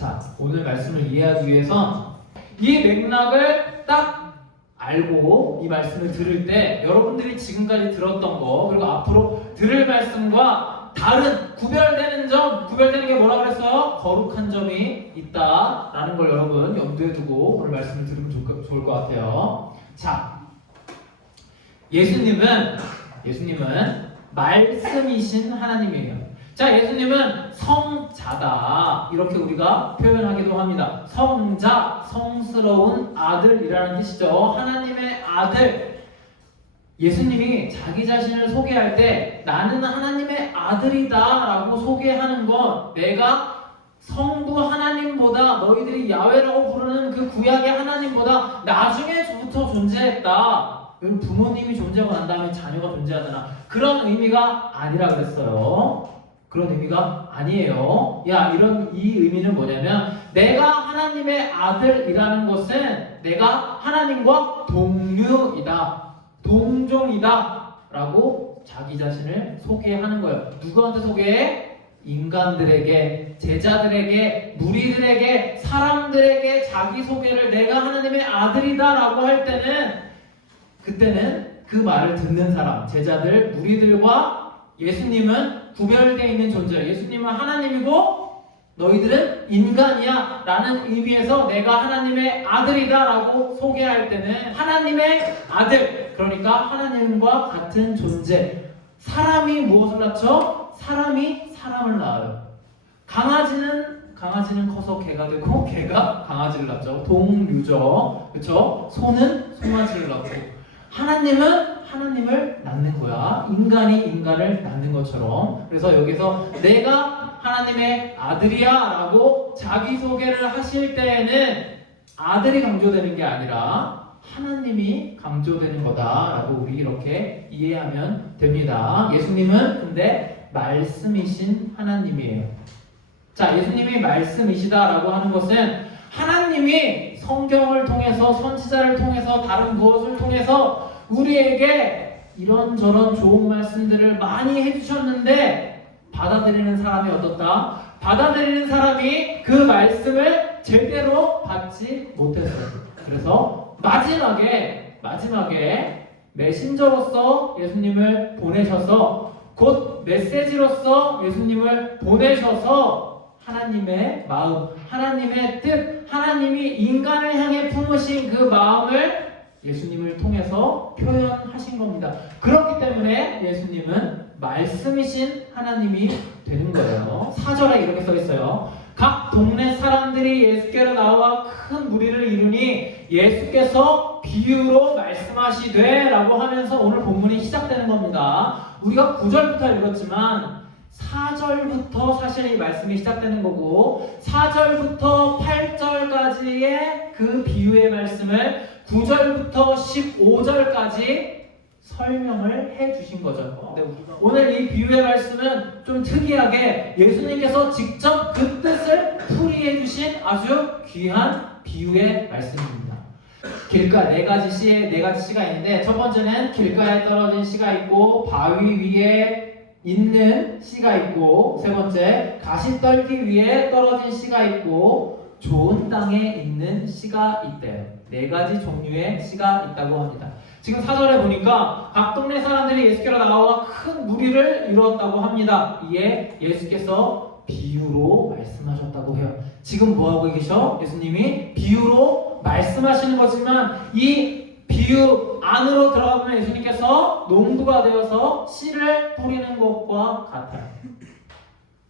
자, 오늘 말씀을 이해하기 위해서 이 맥락을 딱 알고 이 말씀을 들을 때 여러분들이 지금까지 들었던 거 그리고 앞으로 들을 말씀과 다른 구별되는 게 뭐라 그랬어요? 거룩한 점이 있다라는 걸 여러분 염두에 두고 오늘 말씀을 들으면 좋을 것 같아요. 자, 예수님은 말씀이신 하나님이에요. 자, 예수님은 성자다 이렇게 우리가 표현하기도 합니다. 성자, 성스러운 아들이라는 뜻이죠. 하나님의 아들. 예수님이 자기 자신을 소개할 때 나는 하나님의 아들이다 라고 소개하는 건 내가 성부 하나님보다 너희들이 야훼라고 부르는 그 구약의 하나님보다 나중에부터 존재했다. 부모님이 존재하고 난 다음에 자녀가 존재하잖아. 그런 의미가 아니라 그랬어요. 그런 의미가 아니에요. 이 의미는 뭐냐면 내가 하나님의 아들이라는 것은 내가 하나님과 동류이다, 동종이다 라고 자기 자신을 소개하는 거예요. 누구한테 소개해? 인간들에게, 제자들에게, 무리들에게, 사람들에게 자기 소개를 내가 하나님의 아들이다 라고 할 때는 그때는 그 말을 듣는 사람, 제자들, 무리들과 예수님은 구별되어 있는 존재예요. 예수님은 하나님이고 너희들은 인간이야 라는 의미에서 내가 하나님의 아들이다 라고 소개할 때는 하나님의 아들, 그러니까 하나님과 같은 존재. 사람이 무엇을 낳죠? 사람이 사람을 낳아요. 강아지는 커서 개가 되고 개가 강아지를 낳죠. 동류죠. 그렇죠? 소는 송아지를 낳고 하나님은 하나님을 낳는 거야. 인간이 인간을 낳는 것처럼. 그래서 여기서 내가 하나님의 아들이야 라고 자기소개를 하실 때에는 아들이 강조되는 게 아니라 하나님이 강조되는 거다라고 우리 이렇게 이해하면 됩니다. 예수님은 근데 말씀이신 하나님이에요. 자, 예수님이 말씀이시다라고 하는 것은 하나님이 성경을 통해서, 선지자를 통해서, 다른 무엇을 통해서 우리에게 이런저런 좋은 말씀들을 많이 해주셨는데 받아들이는 사람이 어떻다? 받아들이는 사람이 그 말씀을 제대로 받지 못했어요. 그래서 마지막에 메신저로서 예수님을 보내셔서 곧 메시지로서 예수님을 보내셔서 하나님의 마음, 하나님의 뜻, 하나님이 인간을 향해 품으신 그 마음을 예수님을 통해서 표현하신 겁니다. 그렇기 때문에 예수님은 말씀이신 하나님이 되는 거예요. 4절에 이렇게 써 있어요. 각 동네 사람들이 예수께로 나와 큰 무리를 이루니 예수께서 비유로 말씀하시되 라고 하면서 오늘 본문이 시작되는 겁니다. 우리가 9절부터 읽었지만 4절부터 사실 이 말씀이 시작되는 거고 4절부터 8절까지의 그 비유의 말씀을 9절부터 15절까지 설명을 해주신 거죠. 오늘 이 비유의 말씀은 좀 특이하게 예수님께서 직접 그 뜻을 풀이해 주신 아주 귀한 비유의 말씀입니다. 길가 네 가지 씨가 있는데 첫 번째는 길가에 떨어진 씨가 있고 바위 위에 있는 씨가 있고 세 번째 가시떨기 위에 떨어진 씨가 있고 좋은 땅에 있는 씨가 있대요. 네 가지 종류의 씨가 있다고 합니다. 지금 4절에 보니까 각 동네 사람들이 예수께로 나와 큰 무리를 이루었다고 합니다. 이에 예수께서 비유로 말씀하셨다고 해요. 지금 뭐하고 계셔? 예수님이 비유로 말씀하시는 거지만 이 비유 안으로 들어가면 예수님께서 농부가 되어서 씨를 뿌리는 것과 같아요.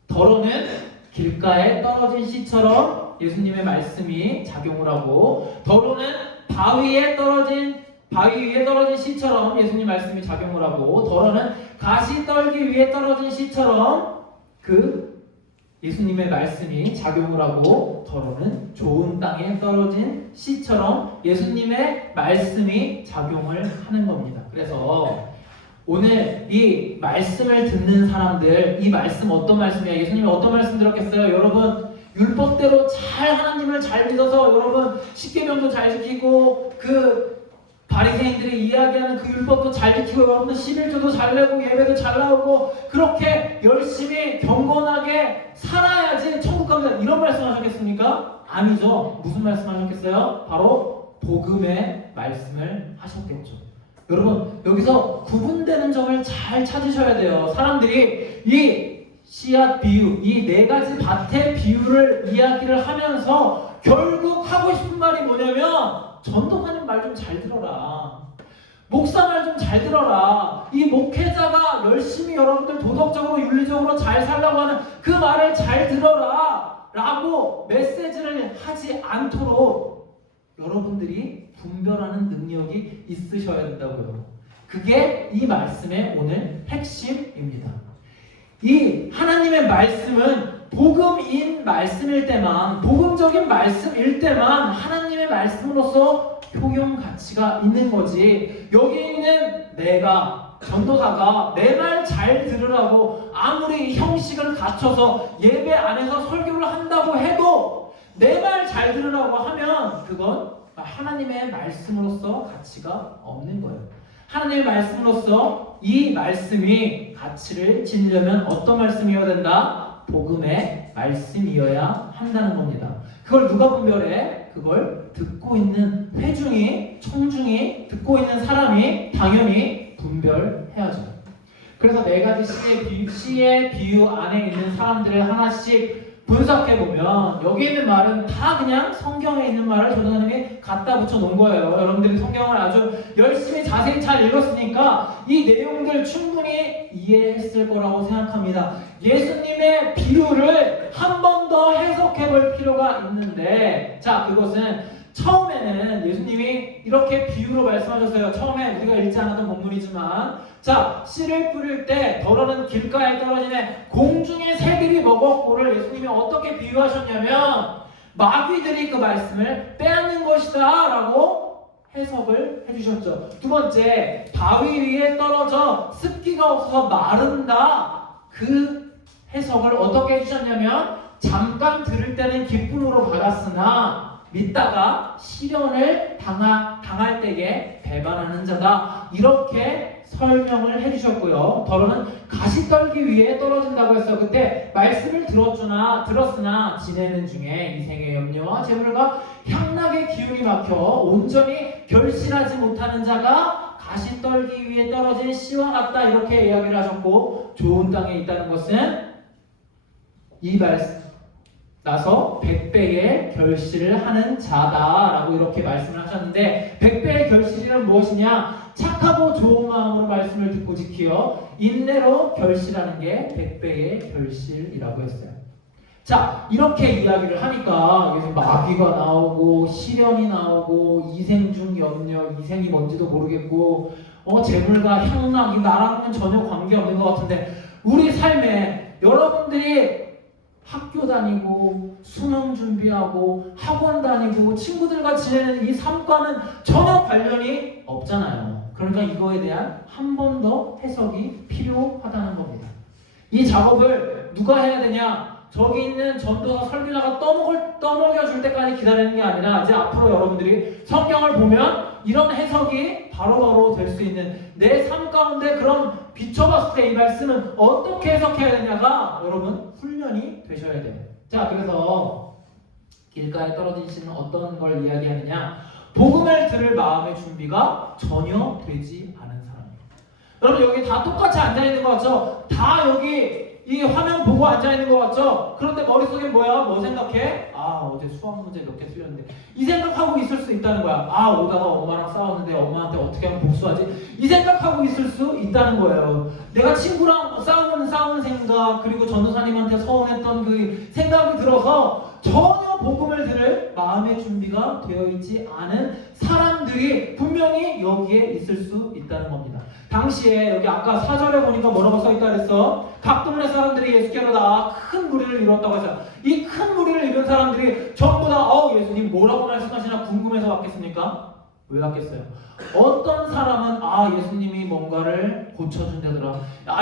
더러는 길가에 떨어진 씨처럼 예수님의 말씀이 작용을 하고 더러는 바위 위에 떨어진 씨처럼 예수님 말씀이 작용을 하고 더러는 가시떨기 위에 떨어진 씨처럼 그 예수님의 말씀이 작용을 하고 더러는 좋은 땅에 떨어진 씨처럼 예수님의 말씀이 작용을 하는 겁니다. 그래서 오늘 이 말씀을 듣는 사람들, 이 말씀 어떤 말씀이야? 예수님이 어떤 말씀 들었겠어요? 여러분 율법대로 잘 하나님을 잘 믿어서 여러분 십계명도 잘 지키고 그 바리새인들이 이야기하는 그 율법도 잘 지키고 여러분들 11조도 잘 내고 예배도 잘 나오고 그렇게 열심히 경건하게 살아야지 천국 갑니다. 이런 말씀 하셨겠습니까? 말씀입니까? 아니죠. 무슨 말씀 하셨겠어요? 바로 복음의 말씀을 하셨겠죠. 여러분, 여기서 구분되는 점을 잘 찾으셔야 돼요. 사람들이 이 씨앗 비유, 이 네 가지 밭의 비유를 이야기를 하면서 결국 하고 싶은 말이 뭐냐면, 전도사님 말 좀 잘 들어라. 목사 말 좀 잘 들어라. 이 목회자가 열심히 여러분들 도덕적으로 윤리적으로 잘 살라고 하는 그 말을 잘 들어라 라고 메시지를 하지 않도록 여러분들이 분별하는 능력이 있으셔야 된다고요. 그게 이 말씀의 오늘 핵심입니다. 이 하나님의 말씀은 복음인 말씀일 때만, 복음적인 말씀일 때만 하나님의 말씀으로서 효용 가치가 있는 거지. 여기 있는 내가, 전도사가 내 말 잘 들으라고 아무리 형식을 갖춰서 예배 안에서 설교를 한다고 해도 내 말 잘 들으라고 하면 그건 하나님의 말씀으로서 가치가 없는 거예요. 하나님의 말씀으로서 이 말씀이 가치를 지니려면 어떤 말씀이어야 된다? 복음의 말씀이어야 한다는 겁니다. 그걸 누가 분별해? 그걸 듣고 있는 회중이, 청중이, 듣고 있는 사람이 당연히 분별해야죠. 그래서 네 가지 시의 비유 안에 있는 사람들을 하나씩 분석해보면 여기 있는 말은 다 그냥 성경에 있는 말을 전도사님이 갖다 붙여 놓은 거예요. 여러분들이 성경을 아주 열심히 자세히 잘 읽었으니까 이 내용들 충분히 이해했을 거라고 생각합니다. 예수님의 비유를 한 번 더 해석해 볼 필요가 있는데, 자, 그것은 처음에는 예수님이 이렇게 비유로 말씀하셨어요. 처음에 우리가 읽지 않았던 본문이지만, 자, 씨를 뿌릴 때 덜어는 길가에 떨어지는 공중의 새들이 먹었고를 예수님이 어떻게 비유하셨냐면 마귀들이 그 말씀을 빼앗는 것이다 라고 해석을 해주셨죠. 두 번째, 바위 위에 떨어져 습기가 없어서 마른다. 그 해석을 어떻게 해주셨냐면 잠깐 들을 때는 기쁨으로 받았으나 믿다가 시련을 당할 때에 배반하는 자다. 이렇게 설명을 해주셨고요. 더러는 가시떨기 위에 떨어진다고 했어요. 그때 말씀을 들었으나 지내는 중에 이생의 염려와 재물과 향락의 기운이 막혀 온전히 결실하지 못하는 자가 가시떨기 위에 떨어진 씨와 같다. 이렇게 이야기를 하셨고, 좋은 땅에 있다는 것은 이 말씀 나서 100배의 결실을 하는 자다라고 이렇게 말씀을 하셨는데, 100배의 결실이란 무엇이냐? 착하고 좋은 마음으로 말씀을 듣고 지키어 인내로 결실하는 게 100배의 결실이라고 했어요. 자, 이렇게 이야기를 하니까 여기서 마귀가 나오고 시련이 나오고 이생중 염려, 이생이 뭔지도 모르겠고 재물과 향락이 나랑은 전혀 관계없는 것 같은데, 우리 삶에 여러분들이 학교 다니고 수능 준비하고 학원 다니고 친구들과 지내는 이 삶과는 전혀 관련이 없잖아요. 그러니까 이거에 대한 한 번 더 해석이 필요하다는 겁니다. 이 작업을 누가 해야 되냐? 저기 있는 전도사 설교자가 떠먹여줄 때까지 기다리는 게 아니라 이제 앞으로 여러분들이 성경을 보면 이런 해석이 바로바로 될 수 있는 내 삶 가운데 그런 비춰봤을 때 이 말씀은 어떻게 해석해야 되냐가 여러분 훈련이 되셔야 돼요. 자, 그래서 길가에 떨어진 씨는 어떤 걸 이야기하느냐? 복음을 들을 마음의 준비가 전혀 되지 않은 사람이에요. 여러분 여기 다 똑같이 앉아있는 것 같죠? 다 여기 이 화면 보고 앉아있는 것 같죠? 그런데 머릿속에 뭐야? 뭐 생각해? 어제 수학 문제 몇 개 틀렸는데 이 생각하고 있을 수 있다는 거야. 오다가 엄마랑 싸웠는데 엄마한테 어떻게 하면 복수하지? 이 생각하고 있을 수 있다는 거예요. 내가 친구랑 싸우는 생각, 그리고 전도사님한테 서운했던 그 생각이 들어서 전혀 복음을 들을 마음의 준비가 되어 있지 않은 사람들이 분명히 여기에 있을 수 있다는 겁니다. 당시에 여기 아까 4절에 보니까 뭐라고 써있다 그랬어? 각 동네 사람들이 예수께로 나와 큰 무리를 이뤘다고 했어요. 이 큰 무리를 이룬 사람들이 전부 다 예수님 뭐라고 말씀하시나 궁금해서 왔겠습니까? 왜 왔겠어요? 어떤 사람은 예수님이 뭔가를 고쳐준다더라,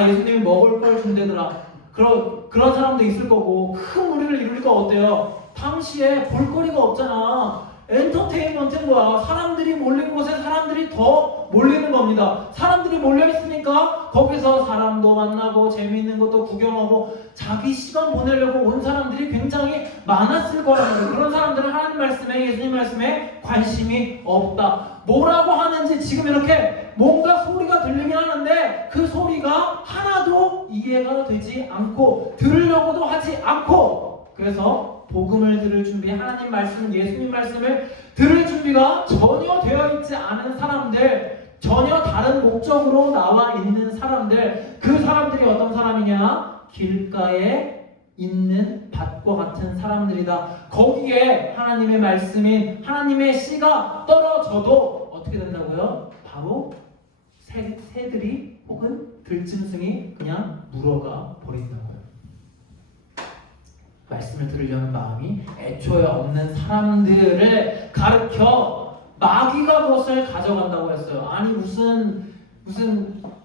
예수님이 먹을 걸 준다더라, 그런 사람도 있을 거고, 큰 무리를 이루니까 어때요? 당시에 볼거리가 없잖아. 엔터테인먼트는 뭐야? 사람들이 몰린 곳에 사람들이 더 몰리는 겁니다. 사람들이 몰려있으니까 거기서 사람도 만나고 재미있는 것도 구경하고 자기 시간 보내려고 온 사람들이 굉장히 많았을 거라는 그런 사람들은 하나님 말씀에, 예수님 말씀에 관심이 없다. 뭐라고 하는지 지금 이렇게 뭔가 소리가 들리긴 하는데 그 소리가 하나도 이해가 되지 않고 들으려고도 하지 않고, 그래서 복음을 들을 준비, 하나님 말씀, 예수님 말씀을 들을 준비가 전혀 되어 있지 않은 사람들, 전혀 다른 목적으로 나와 있는 사람들, 그 사람들이 어떤 사람이냐? 길가에 있는 밭과 같은 사람들이다. 거기에 하나님의 말씀인 하나님의 씨가 떨어져도 어떻게 된다고요? 바로 새들이 혹은 들짐승이 그냥 물어가 버린다고요. 말씀을 들으려는 마음이 애초에 없는 사람들을 가르쳐 마귀가 무엇을 가져간다고 했어요. 아니 무슨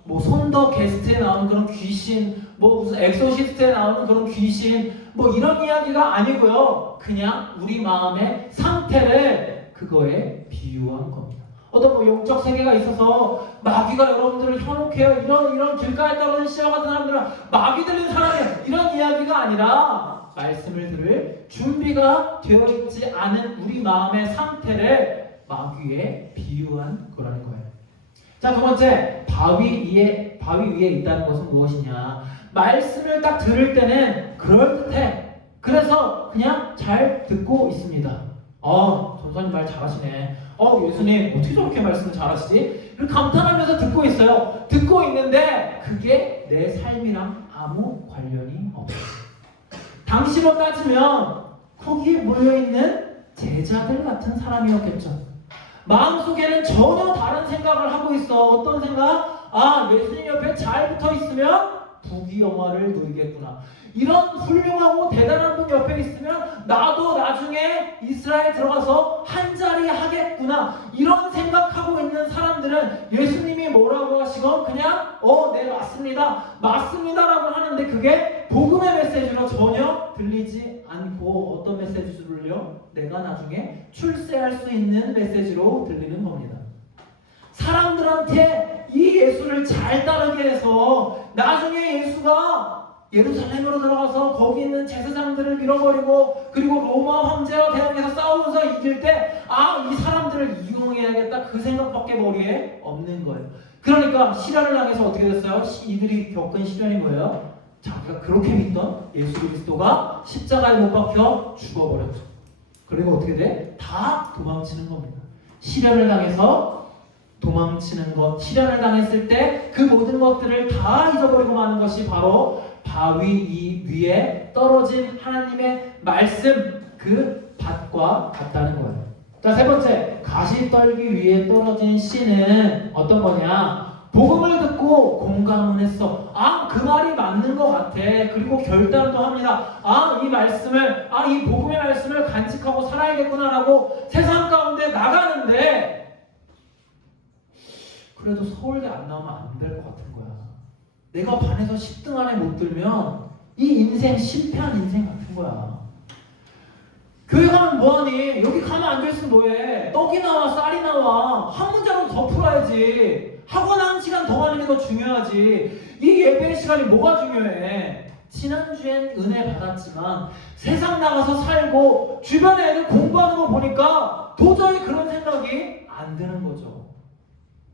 뭐 손더 게스트에 나오는 그런 귀신, 뭐 무슨 엑소시스트에 나오는 그런 귀신, 뭐 이런 이야기가 아니고요. 그냥 우리 마음의 상태를 그거에 비유한 겁니다. 어떤 뭐 영적 세계가 있어서 마귀가 여러분들을 현혹해요. 이런 길가에 떨어진 씨와 같은 사람들은 마귀 들린 사람이에요. 이런 이야기가 아니라 말씀을 들을 준비가 되어 있지 않은 우리 마음의 상태를 마귀에 비유한 거라는 거예요. 자, 두 번째, 바위 위에 있다는 것은 무엇이냐? 말씀을 딱 들을 때는 그럴듯해. 그래서 그냥 잘 듣고 있습니다. 전사님 말 잘하시네. 예수님 어떻게 저렇게 말씀을 잘하시지? 그리고 감탄하면서 듣고 있어요. 듣고 있는데 그게 내 삶이랑 아무 관련이 없어요. 당시로 따지면 거기에 모여있는 제자들 같은 사람이었겠죠. 마음속에는 전혀 다른 생각을 하고 있어. 어떤 생각? 예수님 옆에 잘 붙어있으면 부귀영화를 누리겠구나. 이런 훌륭하고 대단한 분 옆에 있으면 나도 나중에 이스라엘 들어가서 한자리 하겠구나. 이런 생각하고 있는 사람들은 예수님이 뭐라고 하시건 그냥 네 맞습니다라고 하는데 그게 복음의 메시지로 전혀 들리지 않고 어떤 메시지를요? 내가 나중에 출세할 수 있는 메시지로 들리는 겁니다. 사람들한테 이 예수를 잘 따르게 해서 나중에 예수가 예루살렘으로 들어가서 거기 있는 제사장들을 밀어버리고 그리고 로마 황제와 대항해서 싸우면서 이길 때 이 사람들을 이용해야겠다, 그 생각밖에 머리에 없는 거예요. 그러니까 시련을 당해서 어떻게 됐어요? 이들이 겪은 시련이 뭐예요? 자기가 그렇게 믿던 예수 그리스도가 십자가에 못 박혀 죽어버렸죠. 그리고 어떻게 돼? 다 도망치는 겁니다. 시련을 당해서 도망치는 것, 시련을 당했을 때 그 모든 것들을 다 잊어버리고 마는 것이 바로 바위 위에 떨어진 하나님의 말씀, 그 밭과 같다는 거예요. 자, 세 번째, 가시떨기 위에 떨어진 씨는 어떤 거냐? 복음을 듣고 공감을 했어. 그 말이 맞는 것 같아. 그리고 결단도 합니다. 이 말씀을, 이 복음의 말씀을 간직하고 살아야겠구나라고 세상 가운데 나가는데 그래도 서울대 안 나오면 안 될 것 같은 거야. 내가 반에서 10등 안에 못 들면 이 인생 실패한 인생 같은 거야. 교회 가면 뭐하니? 여기 가면 앉아있으면 뭐해? 떡이 나와 쌀이 나와. 한 문제로 더 풀어야지. 학원 한 시간 더 가는 게 더 중요하지. 이 예배의 시간이 뭐가 중요해? 지난주엔 은혜 받았지만 세상 나가서 살고 주변에 애들 공부하는 거 보니까 도저히 그런 생각이 안 드는 거죠.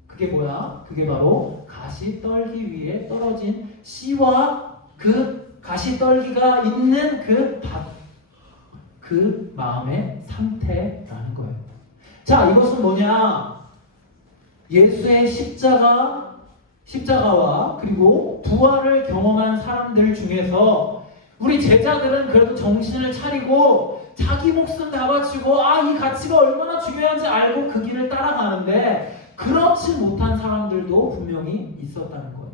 그게 뭐야? 그게 바로 가시떨기 위에 떨어진 씨와 그 가시떨기가 있는 그 밭, 그 마음의 상태라는 거예요. 자, 이것은 뭐냐? 예수의 십자가와 그리고 부활을 경험한 사람들 중에서 우리 제자들은 그래도 정신을 차리고 자기 목숨 다 바치고 이 가치가 얼마나 중요한지 알고 그 길을 따라가는데 그렇지 못한 사람들도 분명히 있었다는 거예요.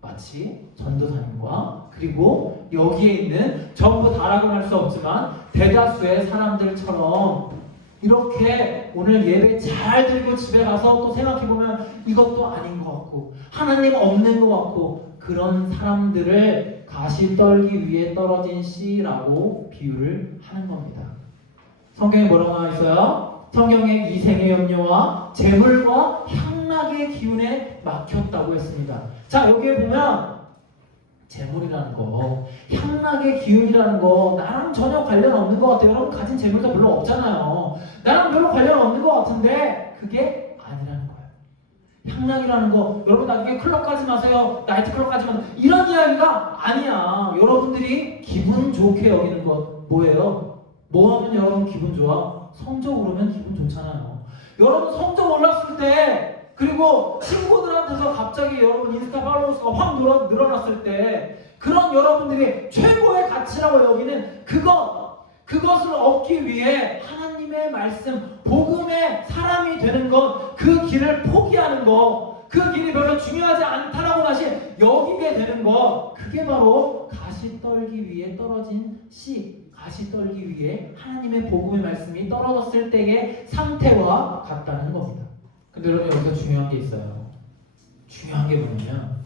마치 전도사님과 그리고 여기에 있는 전부 다라고는 할 수 없지만 대다수의 사람들처럼 이렇게 오늘 예배 잘 드리고 집에 가서 또 생각해보면 이것도 아닌 것 같고 하나님 없는 것 같고 그런 사람들을 가시떨기 위에 떨어진 씨라고 비유를 하는 겁니다. 성경에 뭐라고 나와 있어요? 성경에 이생의 염려와 재물과 향락의 기운에 막혔다고 했습니다. 자, 여기에 보면 재물이라는 거, 향락의 기운이라는 거 나랑 전혀 관련 없는 것 같아요. 여러분 가진 재물도 별로 없잖아요. 나랑 별로 관련 없는 것 같은데 그게 아니라는 거예요. 향락이라는 거, 여러분 나중에 클럽 가지 마세요, 나이트 클럽 가지 마세요, 이런 이야기가 아니야. 여러분들이 기분 좋게 여기는 것 뭐예요? 뭐 하면 여러분 기분 좋아? 성적 오르면 기분 좋잖아요. 여러분 성적 올랐을 때, 그리고 친구들한테서 갑자기 여러분 인스타 팔로워수가 확 늘어났을 때, 그런 여러분들이 최고의 가치라고 여기는 그것을 얻기 위해 하나님의 말씀, 복음의 사람이 되는 것, 그 길을 포기하는 것, 그 길이 별로 중요하지 않다라고 다시 여기게 되는 것, 그게 바로 가시 떨기 위해 떨어진 씨, 가시 떨기 위해 하나님의 복음의 말씀이 떨어졌을 때의 상태와 같다는 겁니다. 근데 여러분 여기서 중요한 게 있어요. 중요한 게 뭐냐면,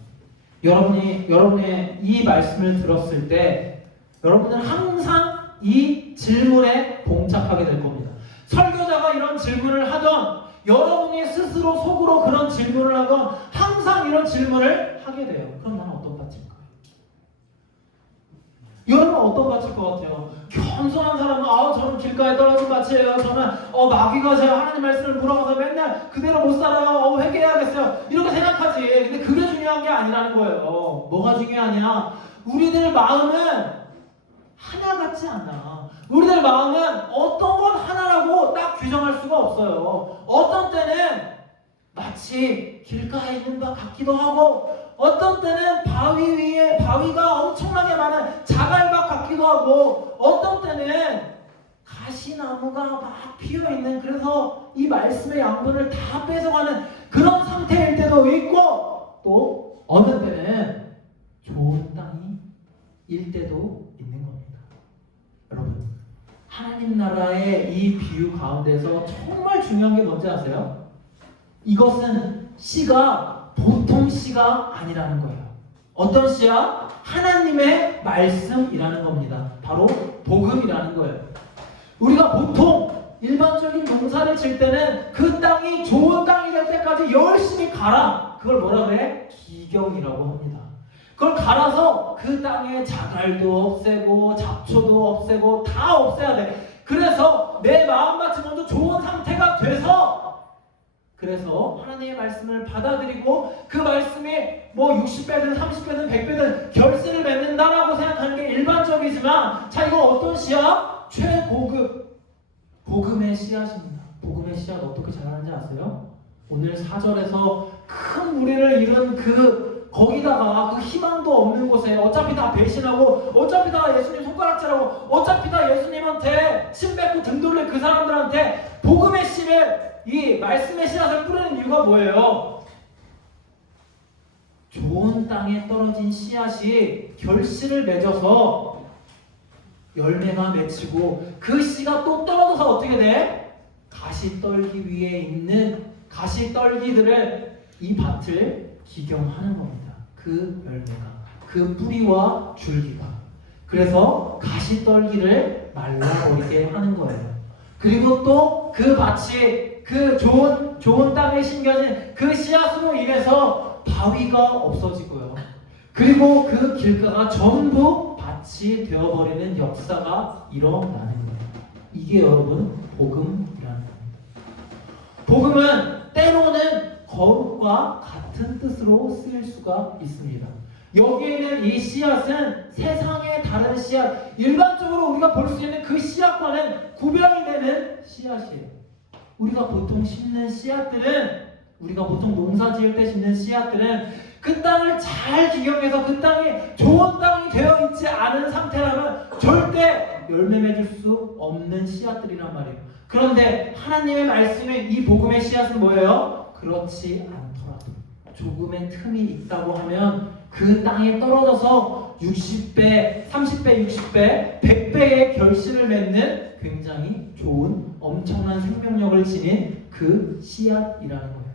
여러분의 이 말씀을 들었을 때 여러분은 항상 이 질문에 봉착하게 될 겁니다. 설교자가 이런 질문을 하던, 여러분이 스스로 속으로 그런 질문을 하건 항상 이런 질문을 하게 돼요. 그럼 나는 어떤 가치일까요? 여러분 어떤 가치일 것 같아요? 겸손한 사람은 저는 길가에 떨어진 가치예요. 저는 마귀가 제가 하나님 말씀을 물어봐서 맨날 그대로 못 살아요. 회개해야겠어요. 이렇게 생각하지. 근데 그게 중요한 게 아니라는 거예요. 뭐가 중요하냐? 우리들 마음은 하나 같지 않아. 우리들 마음은 어떤 건 하나라고 딱 규정할 수가 없어요. 어떤 때는 마치 길가에 있는 것 같기도 하고, 어떤 때는 바위가 엄청나게 많은 자갈밭 같기도 하고, 어떤 때는 가시나무가 막 피어있는, 그래서 이 말씀의 양분을 다 뺏어가는 그런 상태일 때도 있고, 또 어느 때는 좋은 땅일 때도 있는 겁니다. 여러분, 하나님 나라의 이 비유 가운데서 정말 중요한 게 뭔지 아세요? 이것은 씨가 보통 씨가 아니라는 거예요. 어떤 씨야? 하나님의 말씀이라는 겁니다. 바로 복음이라는 거예요. 우리가 보통 일반적인 농사를 질 때는 그 땅이 좋은 땅이 될 때까지 열심히 갈아. 그걸 뭐라 그래? 기경이라고 합니다. 그걸 갈아서 그 땅에 자갈도 없애고 잡초도 없애고 다 없애야 돼. 그래서 내 마음같이 먼저 좋은 상태가 돼서, 그래서 하나님의 말씀을 받아들이고 그 말씀이 뭐 60배든 30배든 100배든 결실을 맺는다라고 생각하는 게 일반적이지만, 자, 이건 어떤 씨앗? 최고급 복음의 씨앗입니다. 복음의 씨앗 어떻게 자라는지 아세요? 오늘 4절에서 큰 무리를 이룬 거기다가 그 희망도 없는 곳에, 어차피 다 배신하고, 어차피 다 예수님 손가락질하고, 어차피 다 예수님한테 침 뱉고 등 돌릴 그 사람들한테 복음의 씨를, 이 말씀의 씨앗을 뿌리는 이유가 뭐예요? 좋은 땅에 떨어진 씨앗이 결실을 맺어서 열매가 맺히고, 그 씨가 또 떨어져서 어떻게 돼? 가시 떨기 위에 있는 가시 떨기들을, 이 밭을 기경하는 겁니다. 그 열매가, 그 뿌리와 줄기가. 그래서 가시 떨기를 말라버리게 하는 거예요. 그리고 또 그 밭이, 그 좋은 땅에 심겨진 그 씨앗으로 인해서 바위가 없어지고요. 그리고 그 길가가 전부 밭이 되어버리는 역사가 일어나는 거예요. 이게 여러분 복음이라는 겁니다. 복음은 때로는 거룩과 같은 뜻으로 쓰일 수가 있습니다. 여기에는 이 씨앗은 세상의 다른 씨앗, 일반적으로 우리가 볼 수 있는 그 씨앗과는 구별되는 씨앗이에요. 우리가 보통 심는 씨앗들은, 우리가 보통 농사 지을 때 심는 씨앗들은 그 땅을 잘 기경해서 그 땅이 좋은 땅이 되어 있지 않은 상태라면 절대 열매 맺을 수 없는 씨앗들이란 말이에요. 그런데 하나님의 말씀의 이 복음의 씨앗은 뭐예요? 그렇지 않더라도 조금의 틈이 있다고 하면 그 땅에 떨어져서 60배, 30배, 60배, 100배의 결실을 맺는 굉장히 좋은 엄청난 생명력을 지닌 그 씨앗이라는 거예요.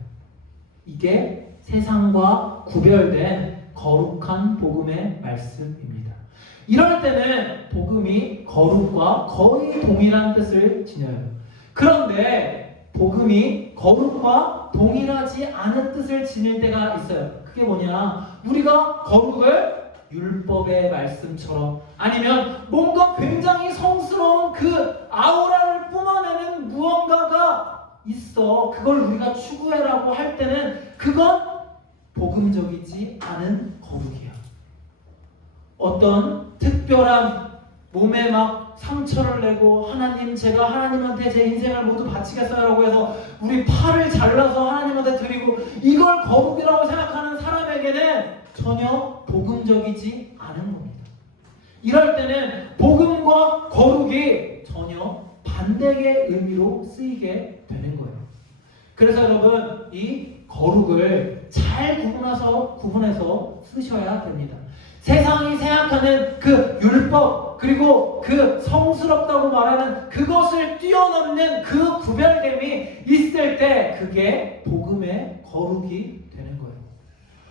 이게 세상과 구별된 거룩한 복음의 말씀입니다. 이럴 때는 복음이 거룩과 거의 동일한 뜻을 지녀요. 그런데 복음이 거룩과 동일하지 않은 뜻을 지닐 때가 있어요. 그게 뭐냐? 우리가 거룩을 율법의 말씀처럼, 아니면 뭔가 굉장히 성스러운 그 아우라를 뿜어내는 무언가가 있어, 그걸 우리가 추구해라고 할 때는 그건 복음적이지 않은 거룩이야. 어떤 특별한 몸에 막 상처를 내고, 하나님, 제가 하나님한테 제 인생을 모두 바치겠어요라고 해서 우리 팔을 잘라서 하나님한테 드리고, 이걸 거룩이라고 생각하는 사람에게는 전혀 복음적이지 않은 겁니다. 이럴 때는 복음과 거룩이 전혀 반대의 의미로 쓰이게 되는 거예요. 그래서 여러분, 이 거룩을 잘 구분해서 쓰셔야 됩니다. 세상이 생각하는 그 율법, 그리고 그 성스럽다고 말하는 그것을 뛰어넘는 그 구별됨이 있을 때 그게 복음의 거룩이 되는 거예요.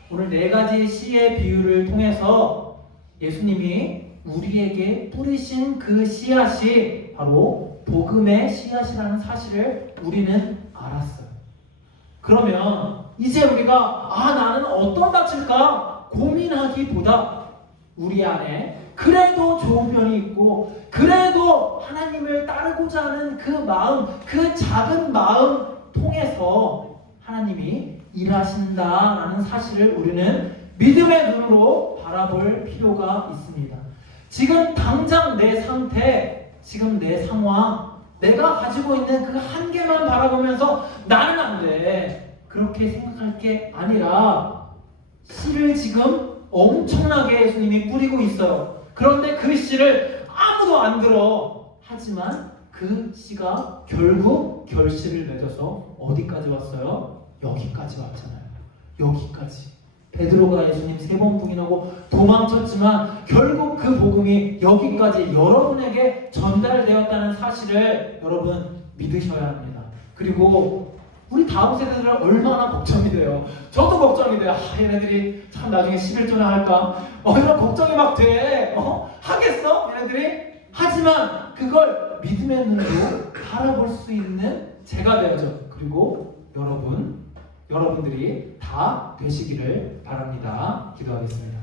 오늘 4가지 씨의 비유를 통해서 예수님이 우리에게 뿌리신 그 씨앗이 바로 복음의 씨앗이라는 사실을 우리는 알았어요. 그러면 이제 우리가 나는 어떤 낯일까 고민하기보다 우리 안에 그래도 좋은 면이 있고, 그래도 하나님을 따르고자 하는 그 마음, 그 작은 마음 통해서 하나님이 일하신다라는 사실을 우리는 믿음의 눈으로 바라볼 필요가 있습니다. 지금 당장 내 상태, 지금 내 상황, 내가 가지고 있는 그 한계만 바라보면서 나는 안 돼, 그렇게 생각할 게 아니라 씨를 지금 엄청나게 예수님이 뿌리고 있어요. 그런데 그 씨를 아무도 안 들어. 하지만 그 씨가 결국 결실을 맺어서 어디까지 왔어요? 여기까지 왔잖아요. 여기까지. 베드로가 예수님 3번 부인하고 도망쳤지만 결국 그 복음이 여기까지 여러분에게 전달되었다는 사실을 여러분 믿으셔야 합니다. 그리고 우리 다음 세대들은 얼마나 걱정이 돼요. 저도 걱정이 돼요. 얘네들이 참 나중에 11조나 할까? 이런 걱정이 막 돼. 하겠어? 얘네들이? 하지만 그걸 믿음의 눈으로 바라볼 수 있는 제가 되어죠. 그리고 여러분들이 다 되시기를 바랍니다. 기도하겠습니다.